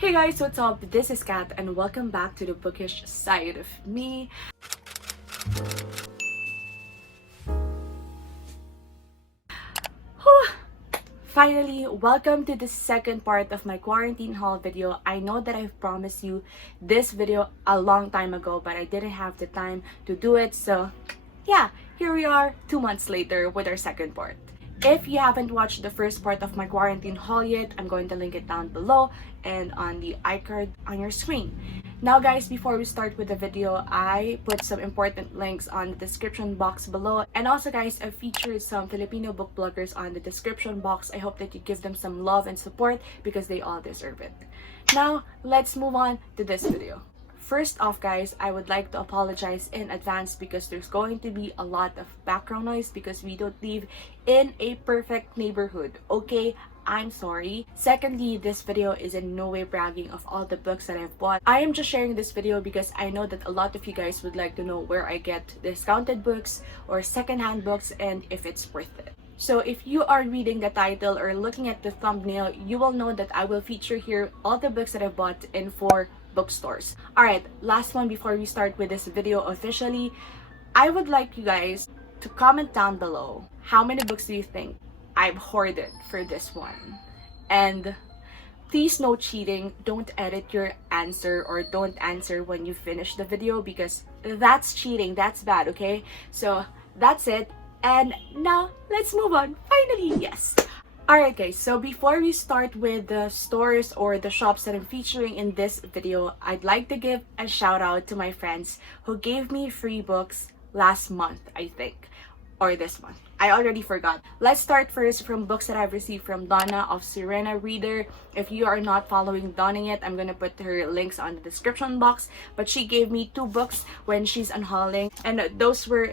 Hey guys, what's up? This is Kat and welcome back to the bookish side of me. Whew. Finally, welcome to the second part of my quarantine haul video. I know that I've promised you this video a long time ago, but I didn't have the time to do it. So yeah, here we are 2 months later with our second part. If you haven't watched the first part of my quarantine haul yet, I'm going to link it down below and on the iCard on your screen. Now guys, before we start with the video, I put some important links on the description box below. And also guys, I've featured some Filipino book bloggers on the description box. I hope that you give them some love and support because they all deserve it. Now, let's move on to this video. First off guys, I would like to apologize in advance because there's going to be a lot of background noise because we don't live in a perfect neighborhood, okay? I'm sorry. Secondly, this video is in no way bragging of all the books that I've bought. I am just sharing this video because I know that a lot of you guys would like to know where I get discounted books or secondhand books and if it's worth it. So if you are reading the title or looking at the thumbnail, you will know that I will feature here all the books that I've bought in 4 bookstores. Alright, last one before we start with this video officially. I would like you guys to comment down below how many books do you think I've hoarded for this one. And please no cheating. Don't edit your answer or don't answer when you finish the video because that's cheating. That's bad, okay? So that's it. And now let's move on. Finally, yes. Alright guys, so before we start with the stores or the shops that I'm featuring in this video, I'd like to give a shout out to my friends who gave me free books last month, I think. Or this month. I already forgot. Let's start first from books that I've received from Donna of Serena Reader. If you are not following Donna yet, I'm gonna put her links on the description box. But she gave me 2 books when she's unhauling. And those were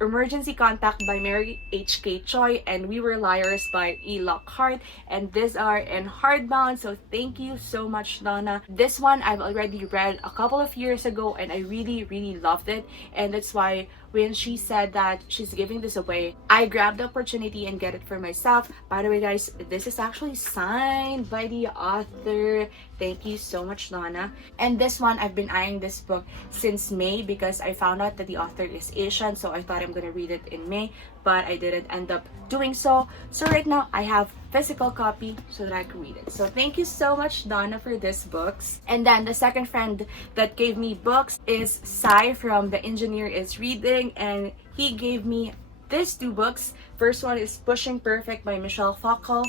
Emergency Contact by Mary H.K. Choi and We Were Liars by E. Lockhart, and these are in hardbound, so thank you so much Donna. This one I've already read a couple of years ago and I really loved it, and that's why when she said that she's giving this away, I grabbed the opportunity and get it for myself. By the way guys, this is actually signed by the author. Thank you so much Donna. And this one, I've been eyeing this book since May because I found out that the author is Asian, so I thought I'm gonna read it in May, but I didn't end up doing so. So right now I have physical copy so that I can read it. So thank you so much Donna for this books. And then the second friend that gave me books is Sai from The Engineer is Reading, and he gave me these 2 books. First one is Pushing Perfect by Michelle Falkoff.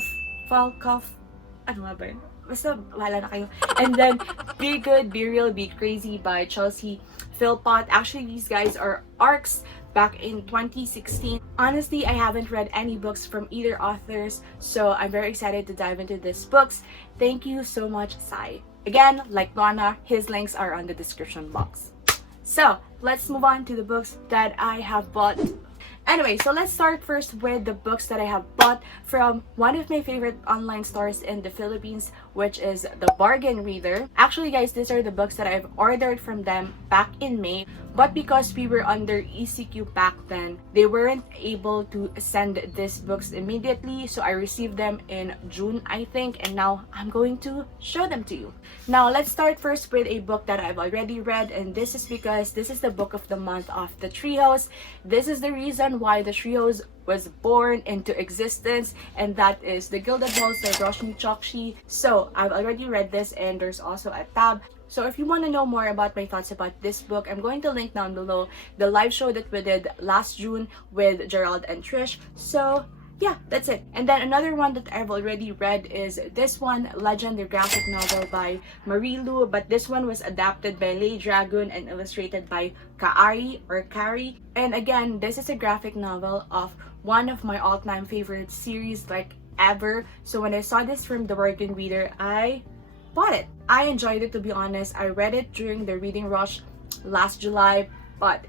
Ano nga ba yun? Basta wala na kayo. And then Be Good, Be Real, Be Crazy by Chelsea Philpott. Actually, these guys are ARCs back in 2016. Honestly, I haven't read any books from either authors, so I'm very excited to dive into these books. Thank you so much, Sai. Again, like Donna, his links are on the description box. So, let's move on to the books that I have bought. Anyway, so let's start first with the books that I have bought from one of my favorite online stores in the Philippines, which is The Bargain Reader. Actually guys, these are the books that I've ordered from them back in May, but because we were under ECQ back then, they weren't able to send these books immediately, so I received them in June, I think, and now I'm going to show them to you. Now, let's start first with a book that I've already read, and this is because this is the book of the month of the Treehouse. This is the reason why the Treehouse was born into existence, and that is The Gilded Halls by Roshni Chokshi. So, I've already read this, and there's also a tab. So if you want to know more about my thoughts about this book, I'm going to link down below the live show that we did last June with Gerald and Trish. So yeah, that's it. And then another one that I've already read is this one, Legend, the graphic novel by Marie Lu, but this one was adapted by Lay Dragon and illustrated by Kari. And again, this is a graphic novel of one of my all-time favorite series like ever. So when I saw this from The Bargain Reader, I bought it. I enjoyed it, to be honest. I read it during the reading rush last July, but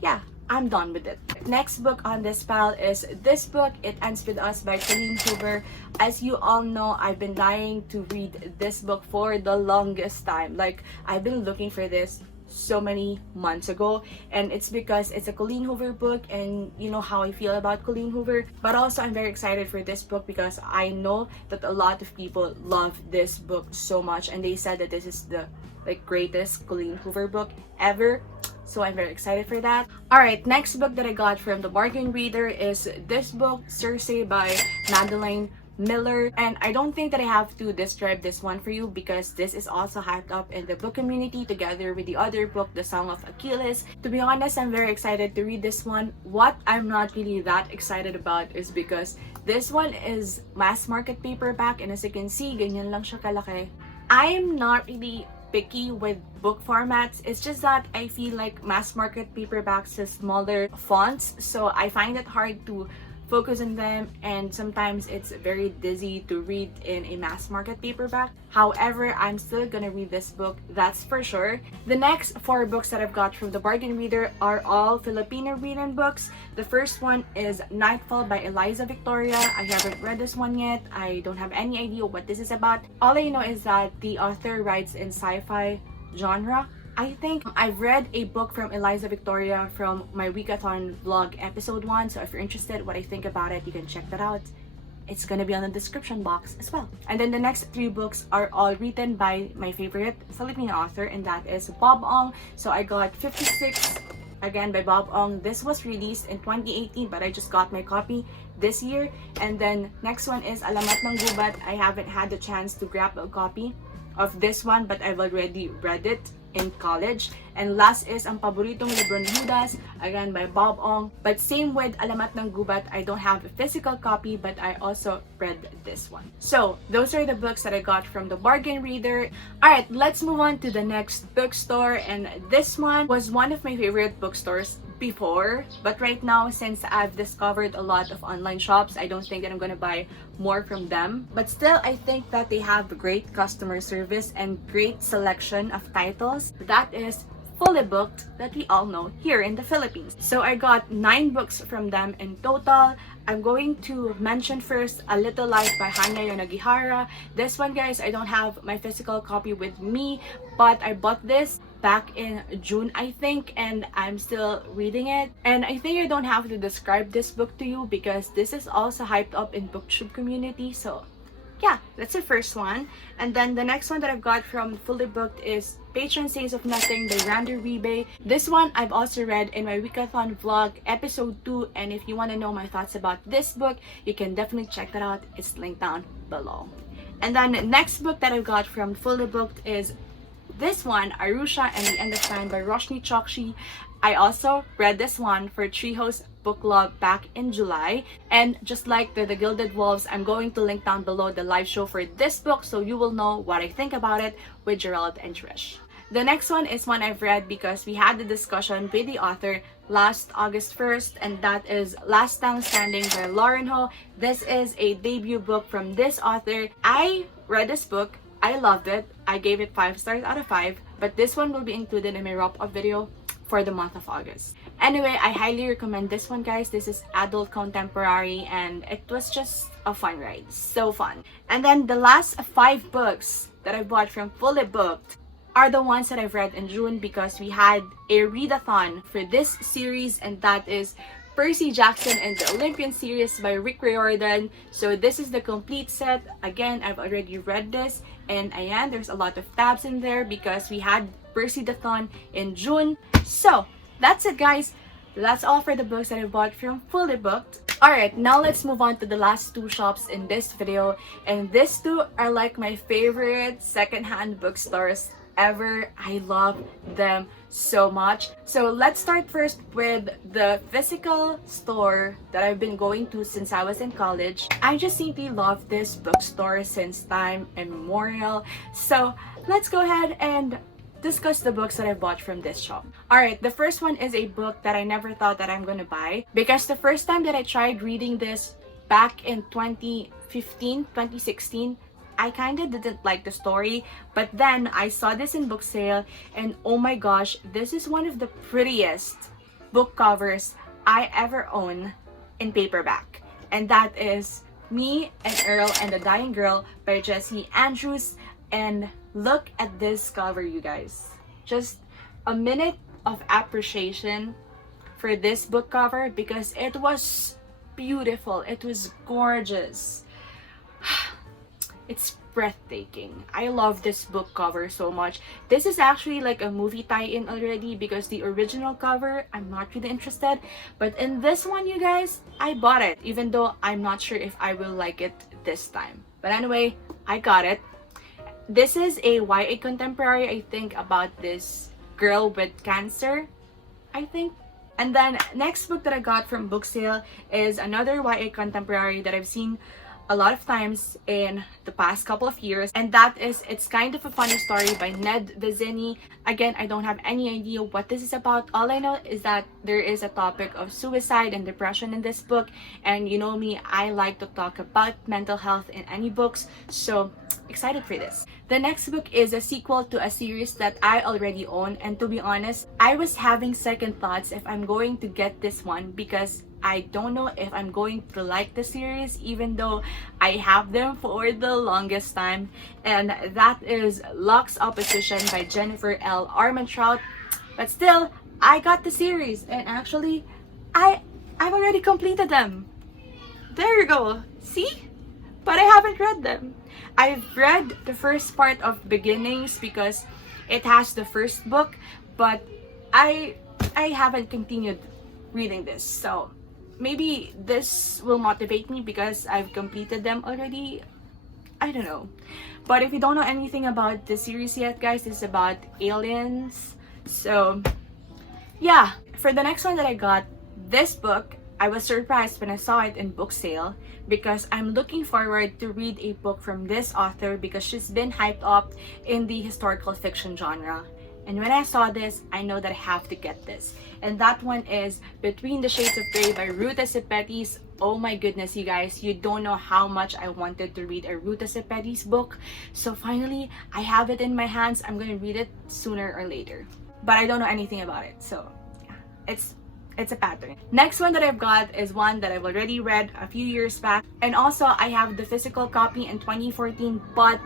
yeah, I'm done with it. Next book on this pile is this book, It Ends With Us by Colleen Hoover. As you all know, I've been dying to read this book for the longest time. Like, I've been looking for this so many months ago, and it's because it's a Colleen Hoover book, and you know how I feel about Colleen Hoover. But also I'm very excited for this book because I know that a lot of people love this book so much, and they said that this is the greatest Colleen Hoover book ever. So I'm very excited for that. Alright, next book that I got from the bargain reader is this book, Circe by Madeline Miller. And I don't think that I have to describe this one for you because this is also hyped up in the book community together with the other book, The Song of Achilles. To be honest, I'm very excited to read this one. What I'm not really that excited about is because this one is mass market paperback, and as you can see, ganyan lang siya kalaki. I'm not really picky with book formats. It's just that I feel like mass market paperbacks has smaller fonts, so I find it hard to focus on them, and sometimes it's very dizzy to read in a mass market paperback. However, I'm still gonna read this book, that's for sure. The next 4 books that I've got from the bargain reader are all Filipino written books. The first one is Nightfall by Eliza Victoria. I haven't read this one yet. I don't have any idea what this is about. All I know is that the author writes in sci-fi genre. I think I've read a book from Eliza Victoria from my Weekathon vlog episode 1, so if you're interested what I think about it, you can check that out. It's gonna be on the description box as well. And then the next 3 books are all written by my favorite Filipino author, and that is Bob Ong. So I got 56, again by Bob Ong. This was released in 2018, but I just got my copy this year. And then next one is Alamat ng Gubat. I haven't had the chance to grab a copy of this one, but I've already read it in college. And last is Ang Paboritong Libro ni Judas, again by Bob Ong. But same with Alamat ng Gubat, I don't have a physical copy, but I also read this one. So those are the books that I got from the bargain reader. Alright, let's move on to the next bookstore, and this one was one of my favorite bookstores before, but right now, since I've discovered a lot of online shops, I don't think that I'm gonna buy more from them. But still, I think that they have great customer service and great selection of titles that is fully booked, that we all know here in the Philippines. So I got 9 books from them in total. I'm going to mention first A Little Life by Hanya Yonagihara. This one, guys, I don't have my physical copy with me, but I bought this back in June, I think, and I'm still reading it. And I think I don't have to describe this book to you because this is also hyped up in booktube community. So yeah, that's the first one. And then the next one that I've got from Fully Booked is Patron Saints of Nothing by Randy Ribe. This one I've also read in my Weekathon vlog episode 2, and if you want to know my thoughts about this book, you can definitely check that out. It's linked down below. And then the next book that I've got from Fully Booked is this one, Arusha and the End of Time by Roshni Chokshi. I also read this one for Treehouse Book Club back in July. And just like the Gilded Wolves, I'm going to link down below the live show for this book so you will know what I think about it with Gerald and Trish. The next one is one I've read because we had the discussion with the author last August 1st, and that is Last Tongue Standing by Lauren Ho. This is a debut book from this author. I read this book. I loved it. I gave it 5 stars out of 5, but this one will be included in my wrap-up video for the month of August. Anyway, I highly recommend this one, guys. This is adult contemporary, and it was just a fun ride. So fun. And then the last 5 books that I bought from Fully Booked are the ones that I've read in June because we had a readathon for this series, and that is Percy Jackson and the Olympian series by Rick Riordan. So this is the complete set. Again, I've already read this, and ayan, there's a lot of tabs in there because we had Percy-dathon in June. So that's it, guys. That's all for the books that I bought from Fully Booked. Alright, now let's move on to the last 2 shops in this video, and these 2 are like my favorite secondhand bookstores ever. I love them so much. So let's start first with the physical store that I've been going to since I was in college. I just simply love this bookstore since time immemorial. So let's go ahead and discuss the books that I bought from this shop. Alright, the first one is a book that I never thought that I'm gonna buy because the first time that I tried reading this back in 2016, I kind of didn't like the story, but then I saw this in Booksale, and oh my gosh, this is one of the prettiest book covers I ever own in paperback, and that is Me and Earl and the Dying Girl by Jesse Andrews. And look at this cover, you guys. Just a minute of appreciation for this book cover because it was beautiful. It was gorgeous. It's breathtaking. I love this book cover so much. This is actually like a movie tie-in already because the original cover, I'm not really interested. But in this one, you guys, I bought it, even though I'm not sure if I will like it this time. But anyway, I got it. This is a YA contemporary, I think, about this girl with cancer, I think. And then next book that I got from Booksale is another YA contemporary that I've seen a lot of times in the past couple of years, and that is It's Kind of a Funny Story by Ned Vizzini. Again, I don't have any idea what this is about. All I know is that there is a topic of suicide and depression in this book, and you know me, I like to talk about mental health in any books, so excited for this. The next book is a sequel to a series that I already own, and to be honest, I was having second thoughts if I'm going to get this one because I don't know if I'm going to like the series, even though I have them for the longest time. And that is Locke's Opposition by Jennifer L. Armentrout. But still, I got the series, and actually, I've already completed them. There you go. See? But I haven't read them. I've read the first part of Beginnings because it has the first book, but I haven't continued reading this. So maybe this will motivate me because I've completed them already. I don't know. But if you don't know anything about the series yet, guys, this is about aliens. So yeah, for the next one that I got, this book, I was surprised when I saw it in Booksale because I'm looking forward to read a book from this author because she's been hyped up in the historical fiction genre. And when I saw this, I know that I have to get this. And that one is Between the Shades of Grey by Ruta Sepetys. Oh my goodness, you guys, you don't know how much I wanted to read a Ruta Sepetys book. So finally, I have it in my hands. I'm gonna read it sooner or later. But I don't know anything about it, so yeah, it's a pattern. Next one that I've got is one that I've already read a few years back. And also, I have the physical copy in 2014, but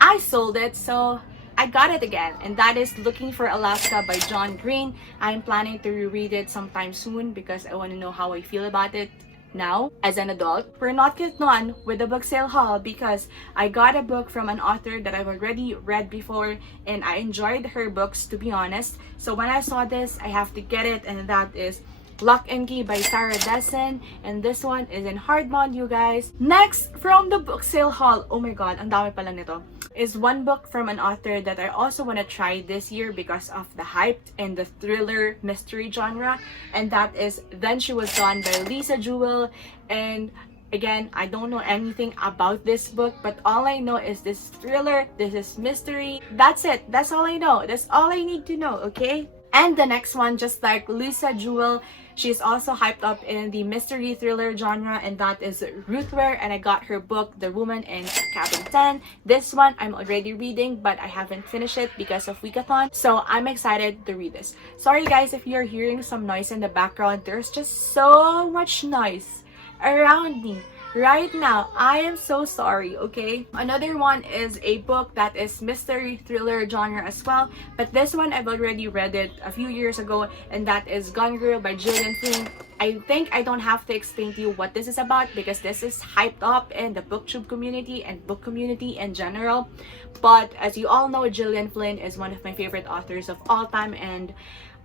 I sold it, so I got it again, and that is Looking for Alaska by John Green. I'm planning to reread it sometime soon because I want to know how I feel about it now as an adult. We're not yet done with the book sale haul because I got a book from an author that I've already read before, and I enjoyed her books, to be honest. So when I saw this, I have to get it, and that is Lock and Key by Sarah Dessen, and this one is in hardbound, you guys. Next from the book sale haul, oh my god, ang dami pala nito, is one book from an author that I also want to try this year because of the hype and the thriller mystery genre, and that is Then She Was Gone by Lisa Jewell. And again, I don't know anything about this book, but all I know is this thriller, this is mystery. That's it. That's all I know. That's all I need to know, okay? And the next one, just like Lisa Jewell, she's also hyped up in the mystery thriller genre, and that is Ruth Ware, and I got her book, The Woman in Cabin 10. This one I'm already reading, but I haven't finished it because of Weekathon, so I'm excited to read this. Sorry guys if you're hearing some noise in the background. There's just so much noise around me right now. I am so sorry, okay? Another one is a book that is mystery thriller genre as well, but this one I've already read it a few years ago, and that is Gone Girl by Gillian Flynn. I think I don't have to explain to you what this is about because this is hyped up in the booktube community and book community in general. But as you all know, Gillian Flynn is one of my favorite authors of all time, and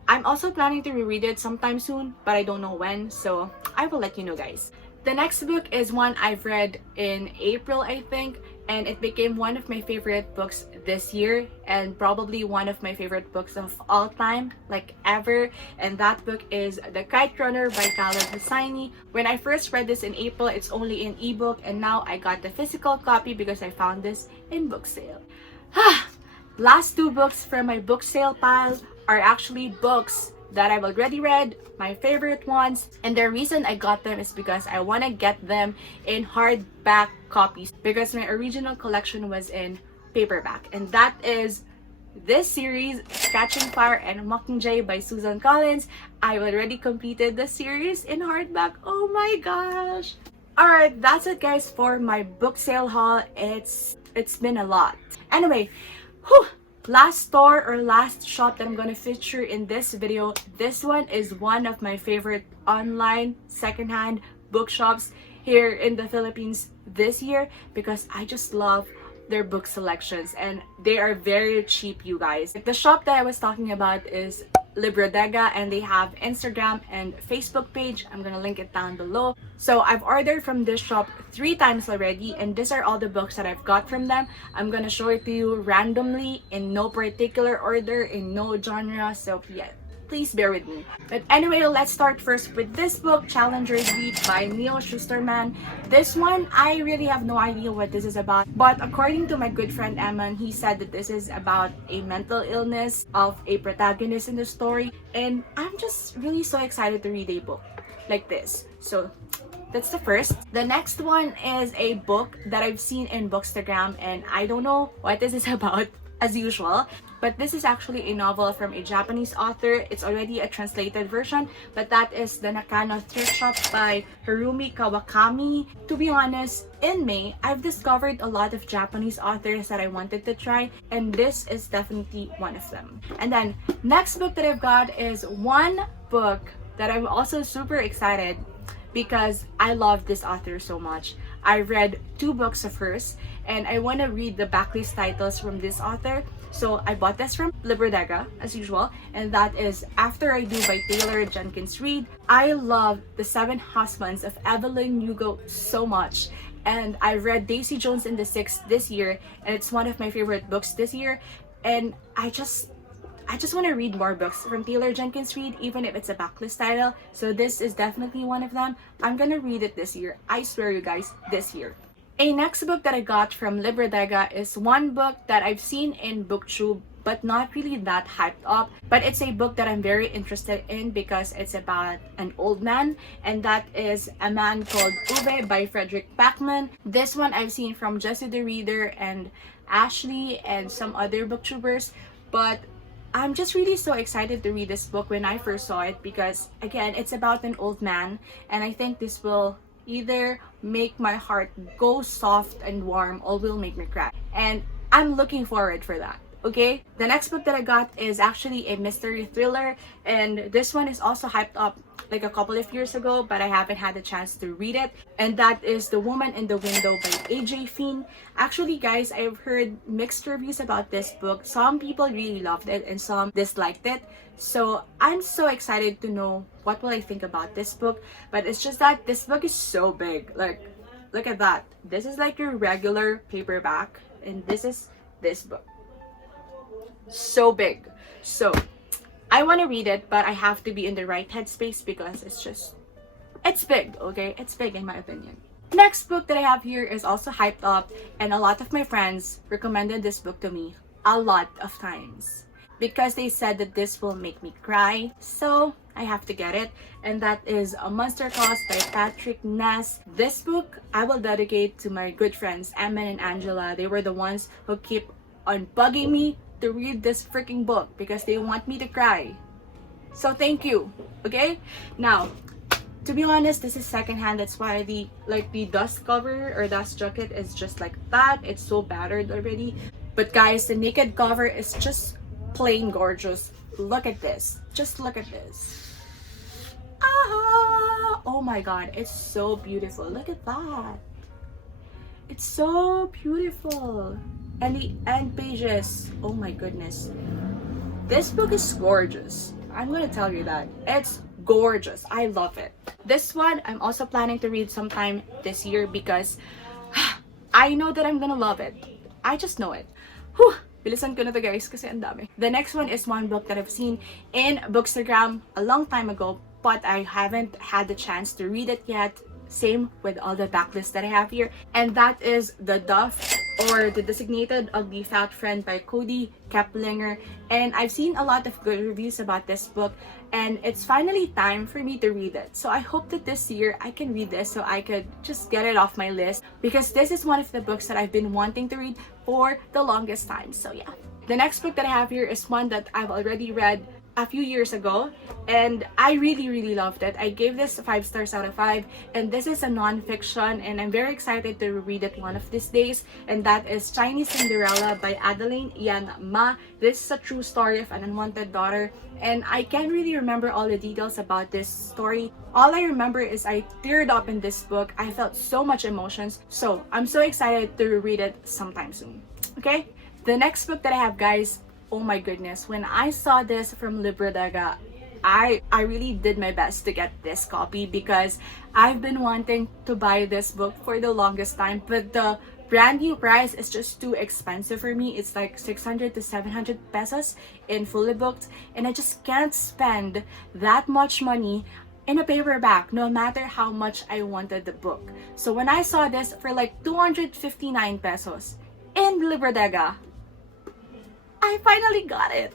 I'm also planning to reread it sometime soon, but I don't know when, so I will let you know, guys. The next book is one I've read in April, I think, and it became one of my favorite books this year and probably one of my favorite books of all time, like ever, and that book is The Kite Runner by Khaled Hosseini. When I first read this in April, it's only in ebook, and now I got the physical copy because I found this in book sale. Last two books from my book sale pile are actually books that I've already read, my favorite ones, and the reason I got them is because I want to get them in hardback copies because my original collection was in paperback, and that is this series, Catching Fire and Mockingjay by Susan Collins. I've already completed the series in hardback. Oh my gosh. Alright, that's it guys for my book sale haul. It's been a lot. Anyway, last store or last shop that I'm gonna feature in this video. This one is one of my favorite online secondhand bookshops here in the Philippines this year because I just love their book selections and they are very cheap, you guys. The shop that I was talking about is Librodega, and they have Instagram and Facebook page. I'm gonna link it down below. So I've ordered from this shop 3 times already, and these are all the books that I've got from them. I'm gonna show it to you randomly in no particular order, in no genre, so yeah, please bear with me. But anyway, let's start first with this book, Challenger's Beat by Neil Schusterman. This one, I really have no idea what this is about, but according to my good friend Eman, he said that this is about a mental illness of a protagonist in the story, and I'm just really so excited to read a book like this. So that's the first. The next one is a book that I've seen in Bookstagram, and I don't know what this is about as usual. But this is actually a novel from a Japanese author. It's already a translated version, but that is The Nakano Thrift Shop by Harumi Kawakami. To be honest, in May, I've discovered a lot of Japanese authors that I wanted to try, and this is definitely one of them. And then, next book that I've got is one book that I'm also super excited because I love this author so much. I read 2 books of hers, and I want to read the backlist titles from this author. So I bought this from Librodega, as usual, and that is After I Do by Taylor Jenkins Reid. I love The 7 Husbands of Evelyn Hugo so much, and I read Daisy Jones and the Six this year, and it's one of my favorite books this year, and I just want to read more books from Taylor Jenkins Reid, even if it's a backlist title. So this is definitely one of them. I'm gonna read it this year. I swear, you guys, this year. A next book that I got from Librodega is one book that I've seen in booktube but not really that hyped up, but it's a book that I'm very interested in because it's about an old man, and that is A Man Called Uwe by Frederick Backman. This one I've seen from Jesse the Reader and Ashley and some other booktubers, but I'm just really so excited to read this book when I first saw it because, again, it's about an old man, and I think this will either make my heart go soft and warm or will make me cry. And I'm looking forward for that, okay? The next book that I got is actually a mystery thriller, and this one is also hyped up like a couple of years ago, but I haven't had the chance to read it, and that is The Woman in the Window by AJ Finn. Actually, guys, I've heard mixed reviews about this book. Some people really loved it and some disliked it, so I'm so excited to know what will I think about this book. But it's just that this book is so big. Like, look at that. This is like your regular paperback, and this is this book. So big. So I want to read it, but I have to be in the right headspace because it's big, okay? It's big in my opinion. Next book that I have here is also hyped up, and a lot of my friends recommended this book to me a lot of times because they said that this will make me cry, so I have to get it, and that is A Monster Calls by Patrick Ness. This book I will dedicate to my good friends Eman and Angela. They were the ones who keep on bugging me to read this freaking book because they want me to cry. So thank you, okay? Now, to be honest, this is secondhand. That's why the dust cover or dust jacket is just like that. It's so battered already. But guys, the naked cover is just plain gorgeous. Look at this. Just look at this. Ah! Oh my god, it's so beautiful. Look at that. It's so beautiful. And the end pages, oh my goodness, this book is gorgeous. I'm gonna tell you that it's gorgeous. I love it. This one I'm also planning to read sometime this year because I know that I'm gonna love it. I just know it. Whew, bilisan ko na to, guys, kasi ang dami. The next one is one book that I've seen in Bookstagram a long time ago, but I haven't had the chance to read it yet. Same with all the backlists that I have here, and that is The Duff or The Designated Ugly Fat Friend by Cody Keplinger. And I've seen a lot of good reviews about this book, and it's finally time for me to read it. So I hope that this year I can read this so I could just get it off my list, because this is one of the books that I've been wanting to read for the longest time. So yeah. The next book that I have here is one that I've already read a few years ago, and I really loved it. I gave this 5 stars out of 5, and this is a non-fiction, and I'm very excited to read it one of these days, and that is Chinese Cinderella by Adeline Yan Ma. This is a true story of an unwanted daughter, and I can't really remember all the details about this story. All I remember is I teared up in this book. I felt so much emotions, so I'm so excited to read it sometime soon. Okay, the next book that I have, guys, oh my goodness, when I saw this from Librodega, I really did my best to get this copy because I've been wanting to buy this book for the longest time, but the brand new price is just too expensive for me. It's like 600 to 700 pesos in fully booked, and I just can't spend that much money in a paperback no matter how much I wanted the book. So when I saw this for like 259 pesos in Librodega, I finally got it.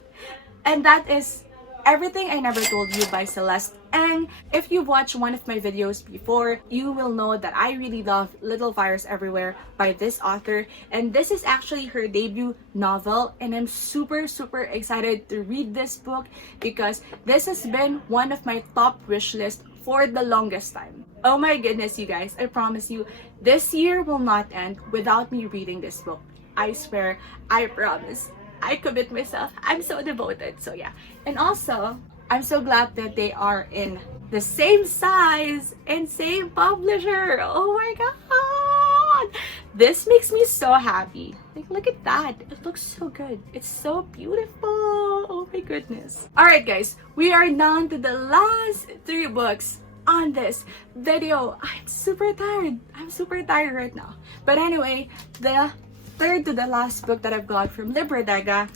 And that is Everything I Never Told You by Celeste. And if you've watched one of my videos before, you will know that I really love Little Fires Everywhere by this author. And this is actually her debut novel. And I'm super excited to read this book because this has been one of my top wish list for the longest time. Oh my goodness, you guys, I promise you, this year will not end without me reading this book. I swear, I promise. I commit myself. I'm so devoted. So yeah. And also, I'm so glad that they are in the same size and same publisher. Oh my god. This makes me so happy. Like, look at that. It looks so good. It's so beautiful. Oh my goodness. Alright guys, we are down to the last 3 books on this video. I'm super tired. I'm super tired right now. But anyway, the third to the last book that I've got from Librodega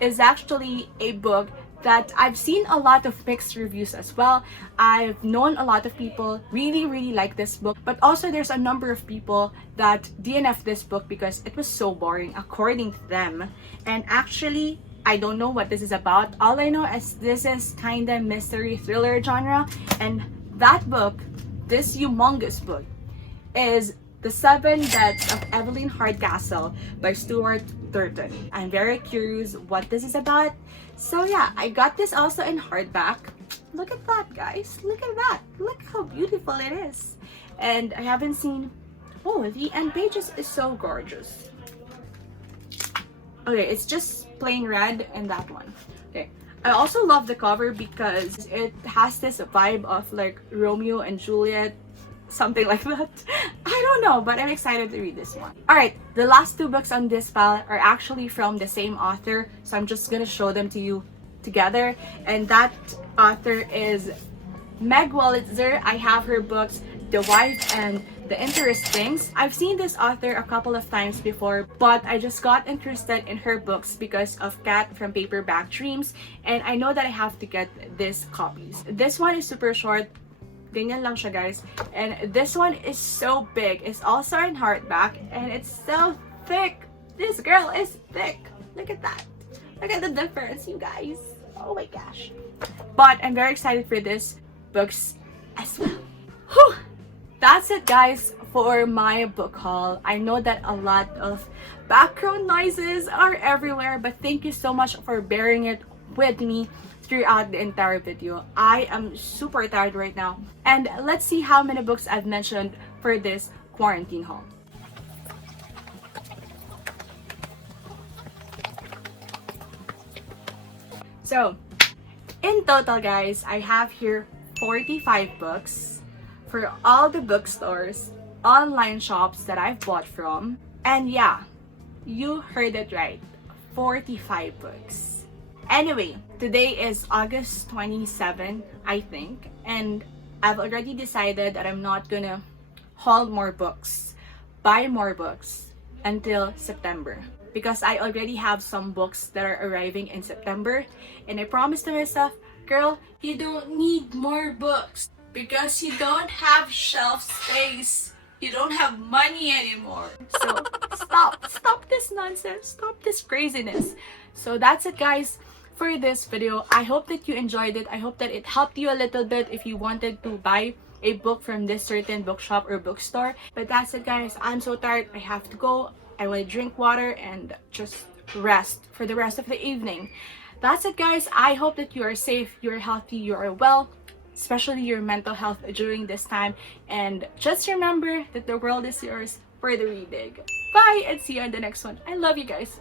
is actually a book that I've seen a lot of mixed reviews as well. I've known a lot of people really like this book, but also there's a number of people that DNF this book because it was so boring according to them. And actually, I don't know what this is about. All I know is this is kinda mystery thriller genre, and that book, this humongous book, is The 7 Deaths of Evelyn Hardcastle by Stuart Turton. I'm very curious what this is about. So yeah, I got this also in hardback. Look at that, guys. Look at that. Look how beautiful it is. And I haven't seen... Oh, the end pages is so gorgeous. Okay, it's just plain red in that one. Okay. I also love the cover because it has this vibe of like Romeo and Juliet, something like that. I don't know, but I'm excited to read this one. Alright, the last 2 books on this file are actually from the same author, so I'm just gonna show them to you together. And that author is Meg Wolitzer. I have her books, The Wife and The Interestings. I've seen this author a couple of times before, but I just got interested in her books because of Cat from Paperback Dreams, and I know that I have to get these copies. This one is super short. Ganyan lang siya, guys. And this one is so big. It's also in hardback, and it's so thick. This girl is thick. Look at that. Look at the difference, you guys. Oh my gosh. But I'm very excited for this books as well. Whew. That's it, guys, for my book haul. I know that a lot of background noises are everywhere, but thank you so much for bearing it with me throughout the entire video. I am super tired right now. And let's see how many books I've mentioned for this quarantine haul. So, in total, guys, I have here 45 books for all the bookstores, online shops that I've bought from. And yeah, you heard it right, 45 books. Anyway, today is August 27, I think, and I've already decided that I'm not gonna haul more books, buy more books until September, because I already have some books that are arriving in September, and I promised to myself, girl, you don't need more books because you don't have shelf space. You don't have money anymore. So stop this nonsense, stop this craziness. So that's it, guys, for this video. I hope that you enjoyed it. I hope that it helped you a little bit if you wanted to buy a book from this certain bookshop or bookstore. But that's it, guys. I'm so tired. I have to go. I want to drink water and just rest for the rest of the evening. that's it, guys. I hope that you are safe, you're healthy, you are well, especially your mental health during this time. And just remember that the world is yours for the reading. Bye, and see you on the next one. I love you guys.